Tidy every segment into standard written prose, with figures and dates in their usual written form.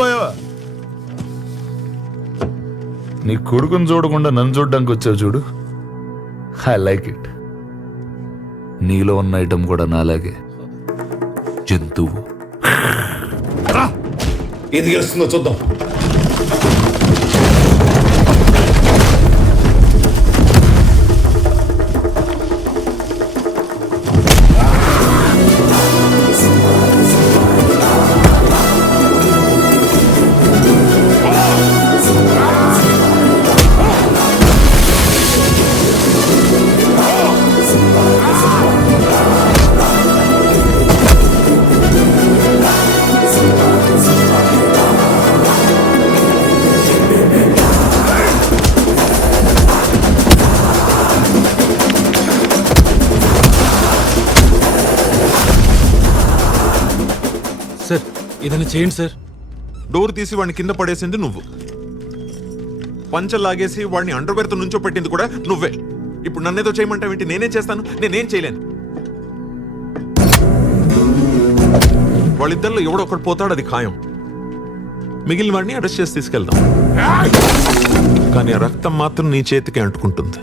పోయావా? నీ కొడుకుని చూడకుండా నన్ను చూడడానికి వచ్చావు చూడు. I like it. నీలో ఉన్న ఐటమ్ కూడా నాలాగే జంతువు. ఏది గెలుస్తుందో చూద్దాం. సార్ ఏదైనా చేయండి సార్. డోర్ తీసి వాడిని కింద పడేసింది నువ్వు, పంచలు లాగేసి వాడిని అండర్వేర్తో నుంచో పెట్టింది కూడా నువ్వే. ఇప్పుడు నన్నేదో చేయమంటావేంటి? నేనేం చేస్తాను? నేనేం చేయలేను. వాళ్ళిద్దరిలో ఎవడో ఒకటి పోతాడు, అది ఖాయం. మిగిలిన వాడిని అరెస్ట్ చేసి తీసుకెళ్దాం. కానీ ఆ రక్తం మాత్రం నీ చేతికి అంటుకుంటుంది.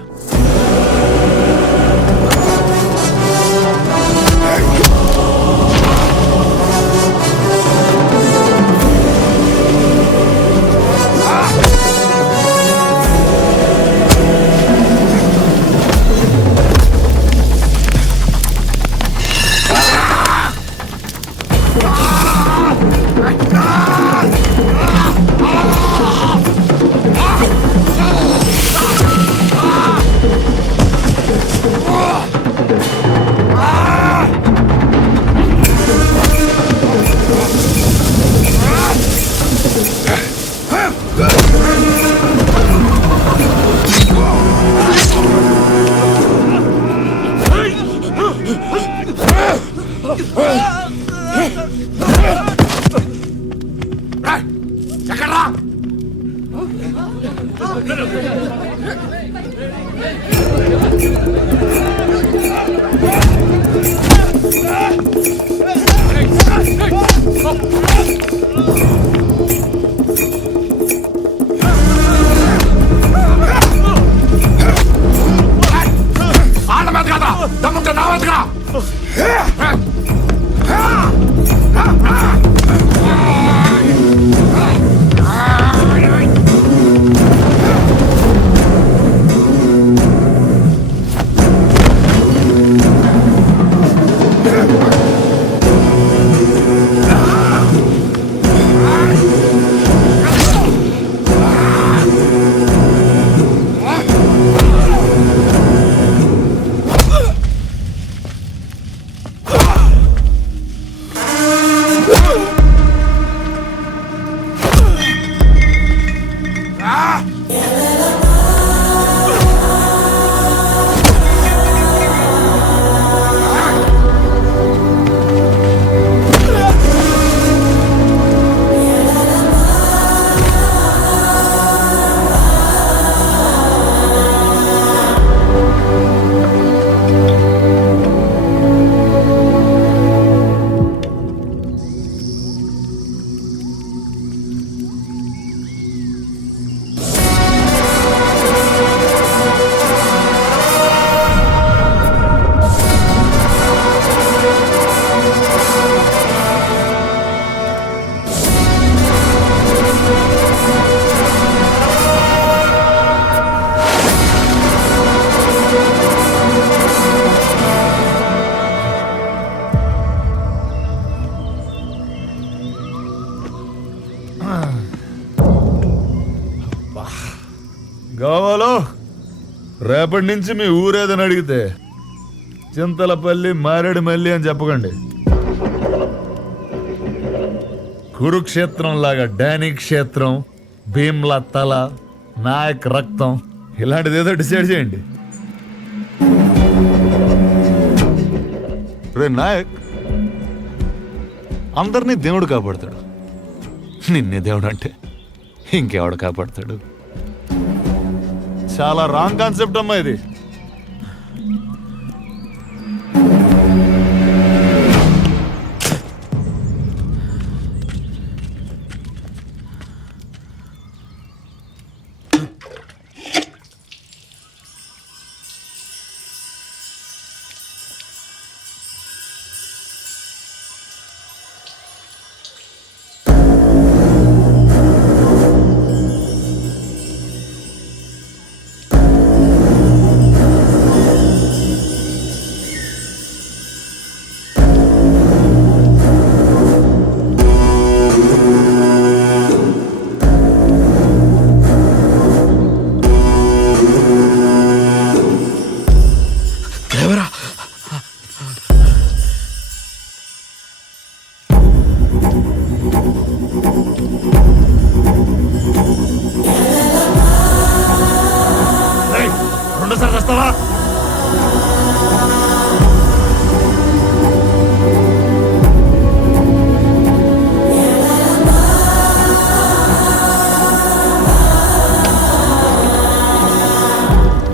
కావాలో రేపటి నుంచి మీ ఊరేదని అడిగితే చింతలపల్లి మారేడుమల్లి అని చెప్పకండి. కురుక్షేత్రం లాగా డానీ క్షేత్రం, భీమ్లా తల, నాయక్ రక్తం ఇలాంటిది ఏదో డిసైడ్ చేయండి. రే నాయక్, అందరినీ దేవుడు కాపాడతాడు, నిన్నే దేవుడు అంటే ఇంకెవడు కాపాడతాడు? చాలా రాంగ్ కాన్సెప్ట్ అమ్మా ఇది.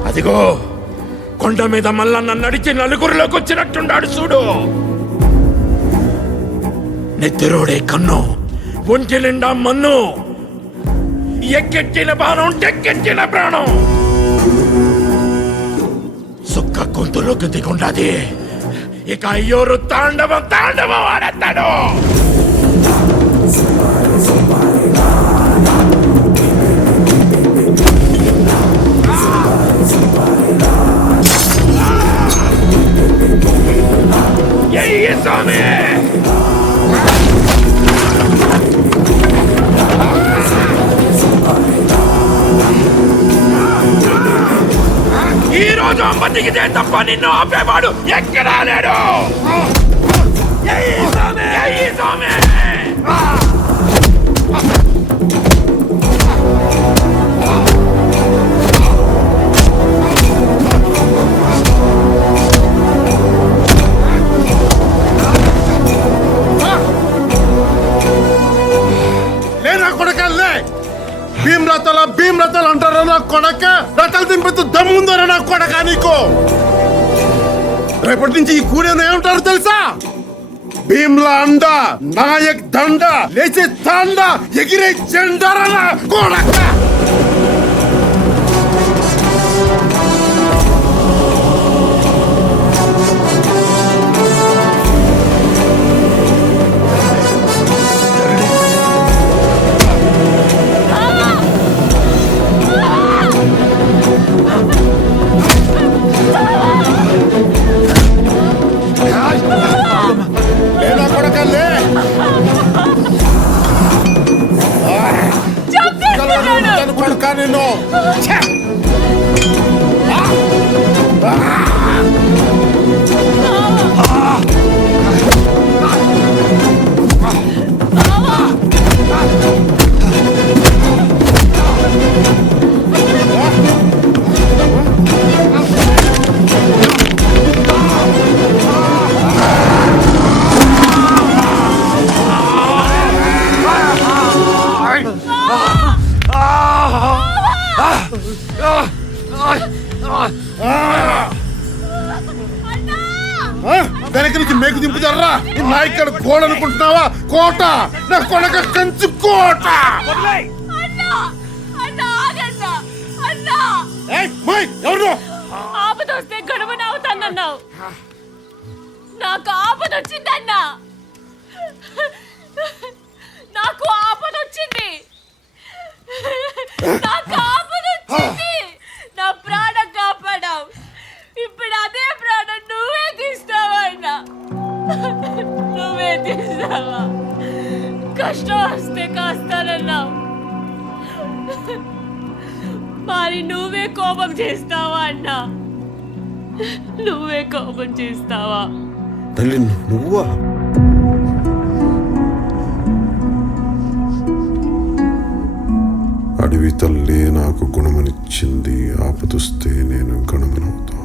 అదిగో కొండ మీద మల్లన్న నడిచి నలుగురిలోకి వచ్చినట్టున్నాడు చూడు. నెత్తిరోడే కన్ను, ఒంటి నిండా మన్ను, ఎక్కెట్టిన బాణం టెక్కెట్టిన ప్రాణం. సుక్క గొంతులోకి దిగుండది. ఇక అయ్యోరు తాండవం తాండవం ఆడతాడు. స్వామి ఈ రోజు అమ్మ దిగితే తప్ప నిన్ను ఆపేవాడు ఎక్కడా లేడు. స్వామి భీమ్రతలు అంటారా నా కొడక? రథాలు దింపెత్తు దమ్ముందరా నా కొడక నీకు? రేపటి నుంచి ఈ కూడేను ఏమంటారు తెలుసా? భీమ్లా అండ, నాయక్ దండ, లేచే తాండ, ఎగిరే జెండారా నా కొడక. వెనక నుంచి మేకు దింపుతారా? నా ఇక్కడ కోడ అనుకుంటున్నావా? కోట నా కొడక, కంచు కోట. ఎవరు ఆపదొస్తే గొడవన అవుతానన్నావు. నాకు ఆపదొచ్చిందన్నా, నాకు ఆపదొచ్చింది, నాకు ఆపదొచ్చింది. నా ప్రాణం కాపాడావు, ఇప్పుడు అదే ప్రాణం నువ్వే తీస్తావా అన్నా? నువ్వే తీస్తావా? కష్టం వస్తే కాస్తానన్నావు, మరి నువ్వే కోపం చేస్తావా అన్నా? నువ్వే కోపం చేస్తావా? తల్లి నువ్వా? అడవి తల్లి నాకు గుణమనిచ్చింది, ఆపదొస్తే నేను గణమనవుతాను.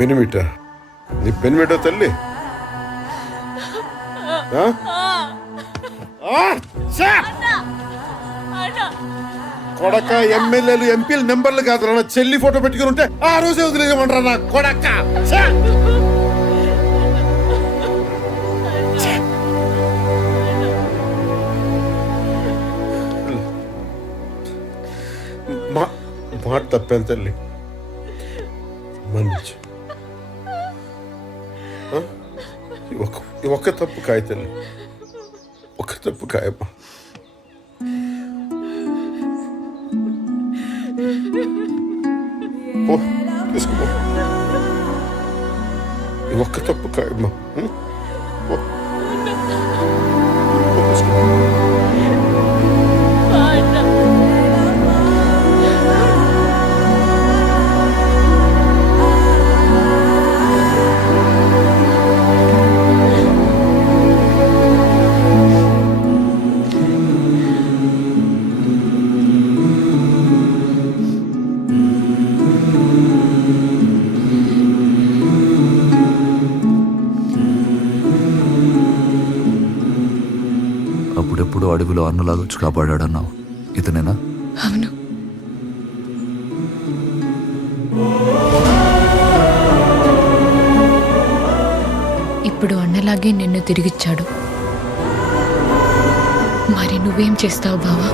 పెనిమిట నీ పెనిమిట తల్లి ఆ? ఆ? ఛే! అన్నా కొడక ఎమ్మెల్యేలు ఎంపీలు నెంబర్లు కాదు నా చెల్లి ఫోటో పెట్టుకుని ఉంటే ఆ రోజే వదిలేయమంటారా నా కొడక ఛే! మాట తప్పాను తల్లి మన్నించు ఆ? ఈ ఒక్క తప్పు కాయ తల్లి ఒక్క తప్పు కాయమ్మా పో తీసుకో ఈ ఒక్క తప్పు కాయమ్మా ఉం? పో. పో, తీసుకో. అన్నా అప్పుడెప్పుడు అడవిలో అన్నలాగా వచ్చి కాపాడాడన్నావు, ఇతనేనా? అవును. ఇప్పుడు అన్నలాగే నిన్ను తిరిగిచ్చాడు. మరి నువ్వేం చేస్తావు బావా?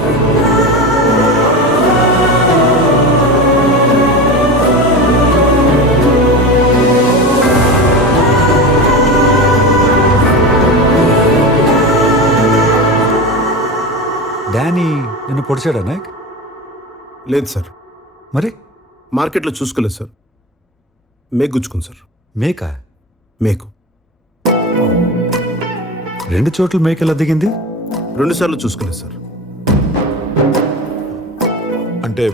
డానీ నిన్ను పొడిచాడా నాయక్? లేదు సార్, మరి మార్కెట్లో చూసుకోలేదు సార్. మేకు గుచ్చుకుంది సార్. మేక మేకు 2 చోట్ల మేక ఎలా దిగింది? 2 సార్లు చూసుకోలేదు సార్. అంటే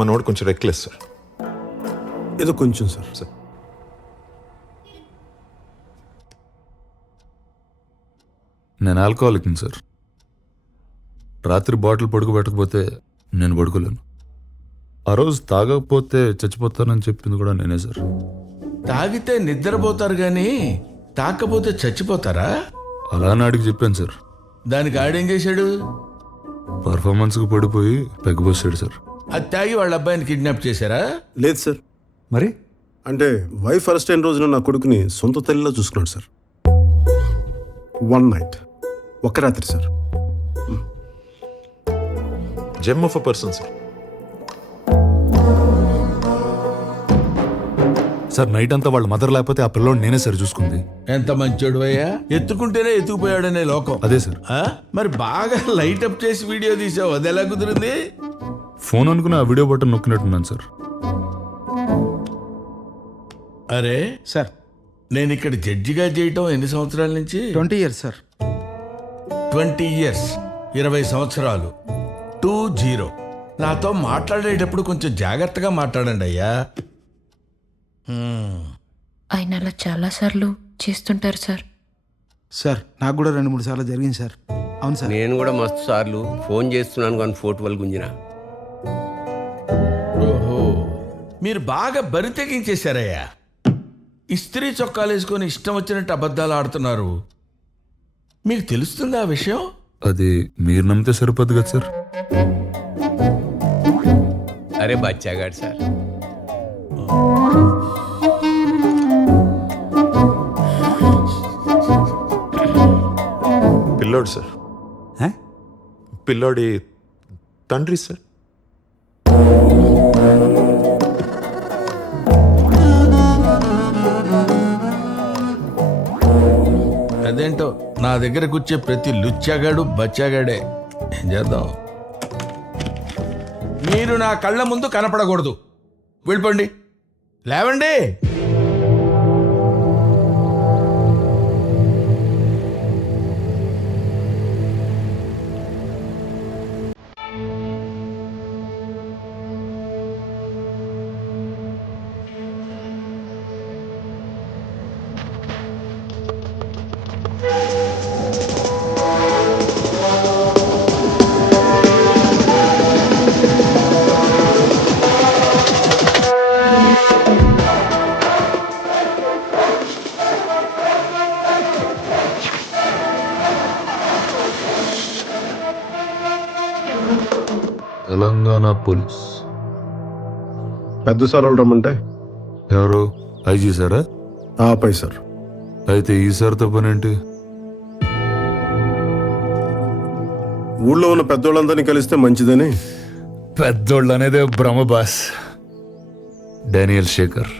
మనోడు కొంచెం రెక్లెస్ సార్. ఏదో కొంచెం సార్. నేను ఆల్కహాలిక్ని సార్. రాత్రి బాటిల్ పడుకోబెట్టకపోతే నేను పడుకోలేను. ఆ రోజు తాగకపోతే చచ్చిపోతానని చెప్పింది కూడా నేనే సార్. తాగితే నిద్రపోతారు గాని తాకపోతే చచ్చిపోతారా? అలా నాడికి చెప్పాను సార్. దానికి ఆడేం చేశాడు? పర్ఫార్మెన్స్కి పడిపోయి పెగ్గబోసాడు సార్. అది తాగి వాళ్ళ అబ్బాయిని కిడ్నాప్ చేశారా? లేదు సార్. మరి అంటే వైఫ్ అరెస్ట్ అయిన రోజున నా కొడుకుని సొంత తల్లిలో చూసుకున్నాడు సార్. 1 నైట్, ఒక్క రాత్రి sir. Gem of a person sir. Sir night అంతా వాళ్ళ మదర్ లేకపోతే ఆ పిల్లోడు నేనే సార్ చూసుకుంది. ఎంత మంచోడు అయ్యా, ఎత్తుకుంటేనే ఎత్తుకుపోయాడనే లోకం. అదే సార్. ఆ? మరి బాగా లైట్ అప్ చేసి వీడియో తీసావు, అది ఎలా కుదిరింది? ఫోన్ అనుకుని ఆ వీడియో బటన్ నొక్కినట్టున్నాను సార్. అరే సార్ నేను ఇక్కడ జడ్జిగా చేయటం ఎన్ని సంవత్సరాల నుంచి? 20 years సార్. 20 years, 20 సంవత్సరాలు. 20. నాతో మాట్లాడేటప్పుడు కొంచెం జాగ్రత్తగా మాట్లాడండి అయ్యా. ఆయన అలా చాలాసార్లు చేస్తుంటారు సార్. సార్ నాకు కూడా 2-3 సార్లు జరిగింది సార్. అవును సార్. నేను కూడా మస్తు సార్లు ఫోన్ చేస్తున్నాను కానీ ఫోటోలు గుంజిన. ఓహో, మీరు బాగా బరి తెగించేశారయ్యా. ఇస్త్రీ చొక్కాలు వేసుకొని ఇష్టం వచ్చినట్టు అబద్ధాలు ఆడుతున్నారు. మీకు తెలుస్తుందా ఆ విషయం? అది మీరు నమ్మితే సరిపోద్ది కదా సార్. అరే బచ్చాగాడు సార్. పిల్లోడు సార్. హ? పిల్లోడి తండ్రి సార్. అదేంటో నా దగ్గరకు వచ్చే ప్రతి లుచ్చాగాడు బచ్చాగాడే. ఏం చేద్దాం? మీరు నా కళ్ళ ముందు కనపడకూడదు. వెళ్ళిపోండి, లేవండి. తెలంగాణ పోలీస్. పెద్ద సార్ రమ్మంటే ఎవరు? ఐజీ సారా? ఆపై సార్. అయితే ఈ సార్తో పనేంటి? ఊళ్ళో ఉన్న పెద్దోళ్ళందరినీ కలిస్తే మంచిదని. పెద్దోళ్ళు అనేదే భ్రమ boss. Daniel Shekhar.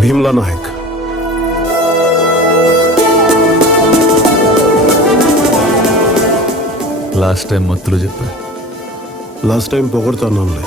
Bheemla Nayak. Last time మత్తులు చెప్పా. Last time పొగడుతున్నానులే.